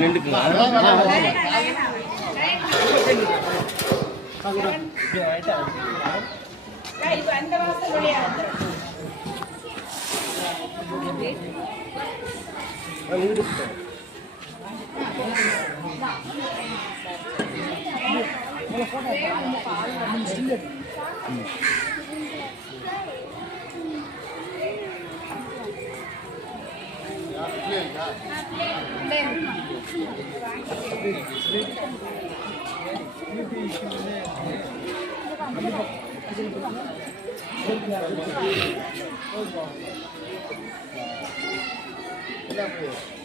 நின்றுக்குங்க.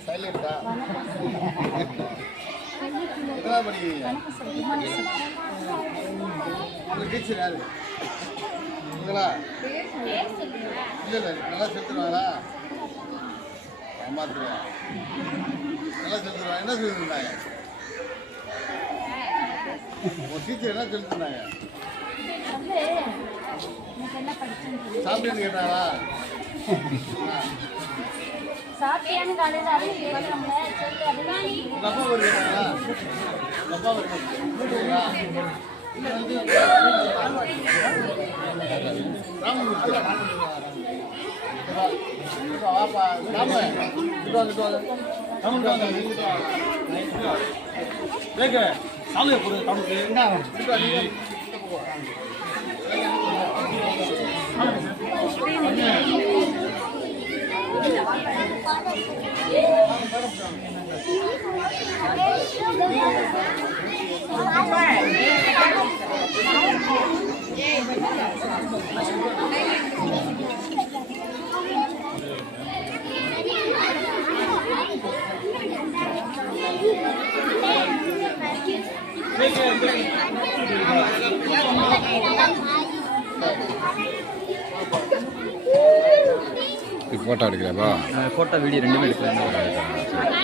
சைலண்டா படிக்கிறீங்க உங்க டீச்சர் யாரு உங்களா இல்லை நல்லா செலுத்துருவாங்களா ஏமாத்துறியா நல்லா செலுத்துருவாங்க என்ன சொல்லியிருந்தாங்க உங்க டீச்சர் என்ன சொல்லியிருந்தாங்க சாப்பிட்டேன்னு கேட்டாங்களா சாப்பிட்டியான்னு காலையில் அதையும் கேட்கணும்ல சொல்லு அதுதான் உங்க அப்பா ஒரு கேட்டாங்களா உங்க அப்பா ஒரு கேட்டீங்களா சாமியை போடு தமிழுக்கு என்ன ஃபோட்டோ எடுக்கிறப்பா ஃபோட்டோ வீடியோ ரெண்டுமே எடுக்கிறேன்.